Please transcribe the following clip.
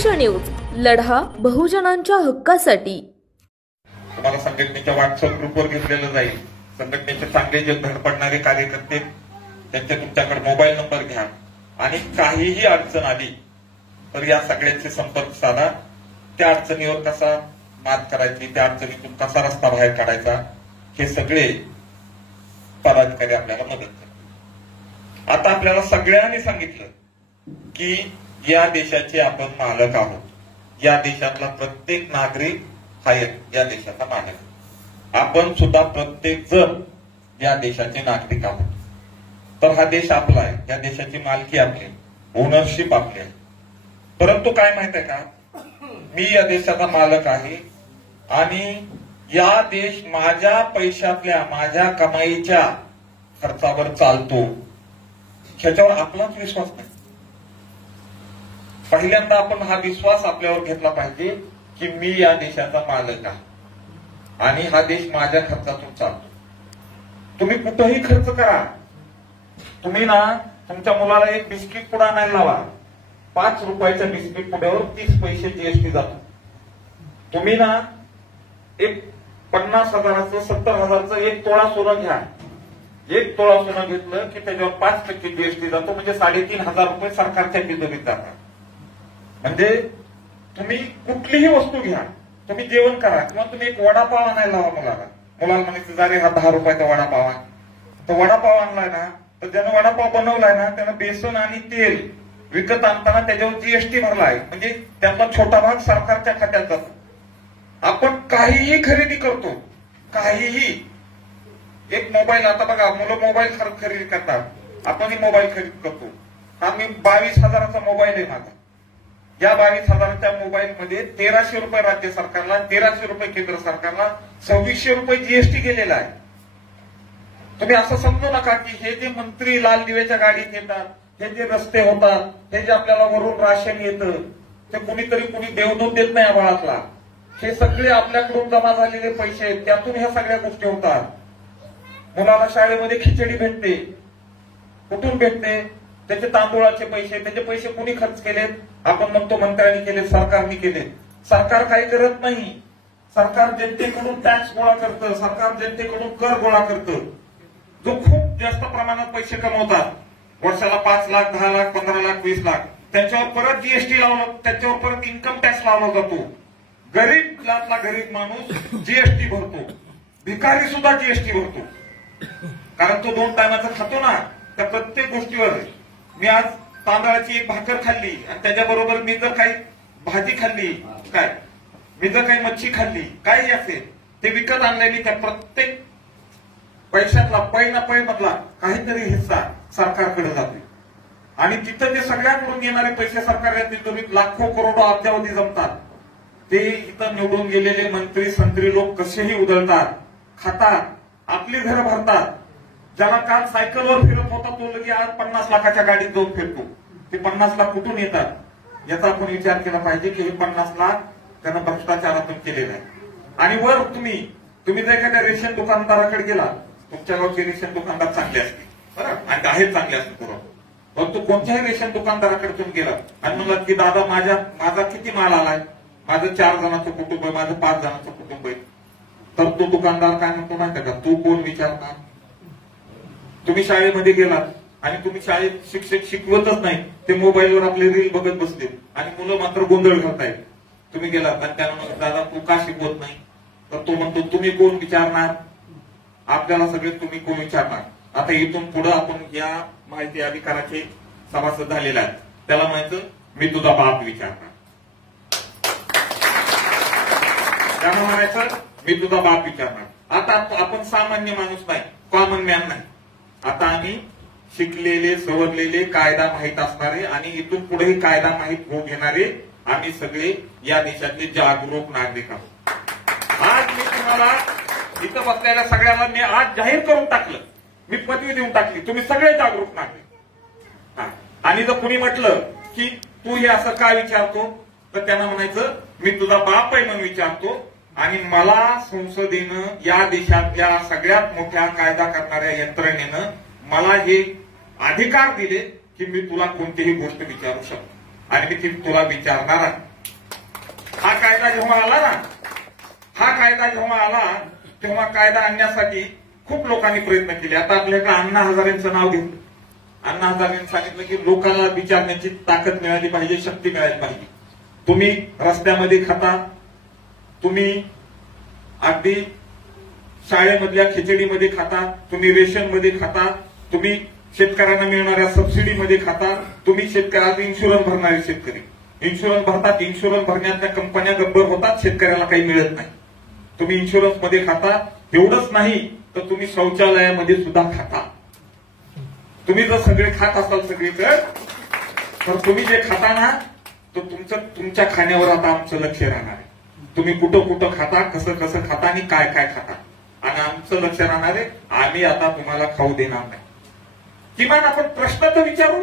संघर्ष न्यूज, लढा बहुजनांच्या हक्कासाठी. तुम्हाला संघटनेच्या व्हॉट्सअप ग्रुपवर घेतलेलं जाईल. संघटनेचे चांगले जे धडपडणारे कार्यकर्ते त्यांचे तुमच्याकडे मोबाईल नंबर घ्या आणि काहीही अडचण आली तर या सगळ्यांचे संपर्क साधा. त्या अडचणीवर कसा मात करायची, त्या अडचणीतून कसा रस्ता बाहेर काढायचा, हे सगळे पदाधिकारी आपल्याला मदत करतात. आता आपल्याला सगळ्यांनी सांगितलं की या देशाचे आपण मालक आहोत. या देशातला प्रत्येक नागरिक हा या देशाचा मालक. आपण सुद्धा प्रत्येक जण या देशाचे नागरिक आहोत. तर हा देश आपला आहे, या देशाची मालकी आपली, ओनरशिप आपली आहे. परंतु काय माहित आहे का, मी या देशाचा मालक आहे आणि या देश माझ्या पैशातल्या, माझ्या कमाईच्या खर्चावर चालतो, ह्याच्यावर आपलाच विश्वास नाही. पहिल्यांदा आपण हा विश्वास आपल्यावर घेतला पाहिजे की मी या देशाचा मालक आहे आणि हा देश माझ्या खर्चातून चालतो. तुम्ही कुठेही खर्च करा. तुम्ही ना तुमच्या मुलाला एक बिस्किट पुडा आणायला लावा, 5 रुपयाच्या बिस्किट पुड्यावर 30 पैसे जीएसटी जातो. तुम्ही ना एक 50,000चं 70,000चं एक तोळा सोनं घ्या. एक तोळा सोनं घेतलं की त्याच्यावर 5% जीएसटी जातो, म्हणजे 3,500 रुपये सरकारच्या तिजोरीत जातात. म्हणजे तुम्ही कुठलीही वस्तू घ्या, तुम्ही जेवण करा किंवा तुम्ही एक वडापाव आणायला लावा मुलाला. मुलाला म्हणायचं जा रे हा 10 रुपयाचा वडापाव आहे. तो वडापाव आणलाय ना, तर ज्यानं वडापाव बनवलाय ना त्यानं बेसन आणि तेल विकत आणताना त्याच्यावर जीएसटी भरलाय, म्हणजे त्यातला छोटा भाग सरकारच्या खात्यात जातो. आपण काहीही खरेदी करतो, काहीही. एक मोबाईल, आता बघा मुलं मोबाईल खरेदी करतात, आपणही मोबाईल खरेदी करतो. हा मी 22,000चा मोबाईल आहे माझा. या 22,000च्या मोबाईल मध्ये 1,300 रुपये राज्य सरकारला, 1,300 रुपये केंद्र सरकारला, 2,600 रुपये जीएसटी गेलेला आहे. तुम्ही असं समजू नका की हे जे मंत्री लाल दिव्याच्या गाडीत येतात, हे जे रस्ते होतात, हे जे आपल्याला वरून राशन येतं, ते कुणी देवदूत देत नाही आभाळातला. हे सगळे आपल्याकडून जमा झालेले पैसे आहेत, त्यातून ह्या सगळ्या गोष्टी होतात. मुलाला शाळेमध्ये खिचडी भेटते, कुठून भेटते? त्याचे तांदूळाचे पैसे, त्याचे पैसे कुणी खर्च केलेत? आपण म्हणतो मंत्र्यांनी केले, सरकारने केले. सरकार काही करत नाही. सरकार जनतेकडून टॅक्स गोळा करतं, सरकार जनतेकडून कर गोळा करतं. जो खूप जास्त प्रमाणात पैसे कमवतात, वर्षाला 5 लाख, 10 लाख, 15 लाख, 20 लाख, त्यांच्यावर परत जीएसटी लावलं, त्याच्यावर परत इन्कम टॅक्स लावला जातो. गरीबातला गरीब माणूस जीएसटी भरतो, भिकारी सुद्धा जीएसटी भरतो, कारण तो 2 टायमाचा खातो ना. त्या प्रत्येक गोष्टीवर. मी आज तांदळाची एक भाकर खाल्ली आणि त्याच्याबरोबर मी जर काही भाजी खाल्ली, मी जर काही मच्छी खाल्ली, काही असेल ते विकत आणलेली, त्या प्रत्येक पैशातला पै ना पै मधला काहीतरी हिस्सा सरकारकडे जातो. आणि तिथं जे सगळ्यांकडून येणारे पैसे सरकारच्या तिजोरीत लाखो करोडो अब्जावधी जमतात. ते इथं निवडून गेलेले मंत्री संत्री लोक कसेही उधळतात, खातात, आपली घरं भरतात. ज्याला काल सायकलवर फिरत होता तो लगे आज 50 लाखाच्या गाडीत जाऊन फिरतो. ते 50 लाख कुठून येतात याचा आपण विचार केला पाहिजे की हे 50 लाख त्यानं भ्रष्टाचारातून केलेला आहे. आणि वर तुम्ही जर एखाद्या रेशन दुकानदाराकडे गेला, तुमच्या गावचे रेशन दुकानदार चांगले असतील बरं आणि आहेत चांगले असतील बरोबर, परंतु कोणत्याही रेशन दुकानदाराकडे तुम्ही गेला आणि म्हणलात की दादा माझा किती माल आलाय, माझं 4 जणांचं कुटुंब आहे, माझं 5 जणांचं कुटुंब आहे, तर तो दुकानदार काय म्हणतो माहिती का, तू कोण विचारणार? तुम्ही शाळेमध्ये गेलात आणि तुम्ही शाळेत शिक्षक शिकवतच नाही, ते मोबाईलवर आपले रील बघत बसले आणि मुलं मात्र गोंधळ घालतायत. तुम्ही गेलात आणि त्याला म्हणतो दादा तू का शिकवत नाही, तर तो म्हणतो तुम्ही कोण विचारणार? आपल्याला सगळे तुम्ही कोण विचारणार? आता इथून पुढे आपण या माहिती अधिकाराचे सभासद झालेला आहे, त्याला म्हणायचं मी तुझा बाप विचारणार. त्याला म्हणायचं मी तुझा बाप विचारणार. आता आपण सामान्य माणूस नाही, कॉमन मॅन नाही. आता आम्ही शिकलेले, सवरलेले, कायदा माहीत असणारे आणि इथून पुढेही कायदा माहीत होऊ घेणारे आम्ही सगळे या देशातले जागरूक नागरिक आहोत. आज मी तुम्हाला इथं बसलेल्या सगळ्यांना मी आज जाहीर करून टाकलं, मी पदवी देऊन टाकली, तुम्ही सगळे जागरूक नागरिक. आणि जर कुणी म्हटलं की तू हे असं का विचारतो, तर त्यांना म्हणायचं मी तुझा बाप आहे म्हणून विचारतो आणि मला संसदेनं, या देशातल्या सगळ्यात मोठ्या कायदा करणाऱ्या यंत्रणेनं मला हे अधिकार दिले की मी तुला कोणतीही गोष्ट विचारू शकतो आणि मी ती तुला विचारणार आहे. हा कायदा जेव्हा आला तेव्हा कायदा आणण्यासाठी खूप लोकांनी प्रयत्न केले. आता आपल्याकडे अण्णा हजारेंचं नाव घेतलं. अण्णा हजारेंनी सांगितलं की लोकांना विचारण्याची ताकद मिळाली पाहिजे, शक्ती मिळाली पाहिजे. तुम्ही रस्त्यामध्ये खाता, तुम्ही अगदी शाळेमधल्या खिचडीमध्ये खाता, तुम्ही रेशनमध्ये खाता, तुम्ही शेतकऱ्यांना मिळणाऱ्या सबसिडीमध्ये खाता, तुम्ही शेतकऱ्याचा इन्शुरन्स भरणारे शेतकरी इन्शुरन्स भरतात. इन्शुरन्स भरण्याच्या कंपन्या गब्बर होतात, शेतकऱ्याला काही मिळत नाही. तुम्ही इन्शुरन्स मध्ये खाता. एवढंच नाही तर तुम्ही शौचालयामध्ये सुद्धा खाता. तुम्ही जर सगळे खात असाल सगळीकडे, तर तुम्ही जे खाता ना, तर तुमच्या खाण्यावर आता आमचं लक्ष राहणार आहे. तुम्ही कुठं कुठं खाता, कसं कसं खाता आणि काय काय खाता, आणि आमचं लक्ष राहणार आहे. आम्ही आता तुम्हाला खाऊ देणार नाही. किमान आपण प्रश्न तर विचारू.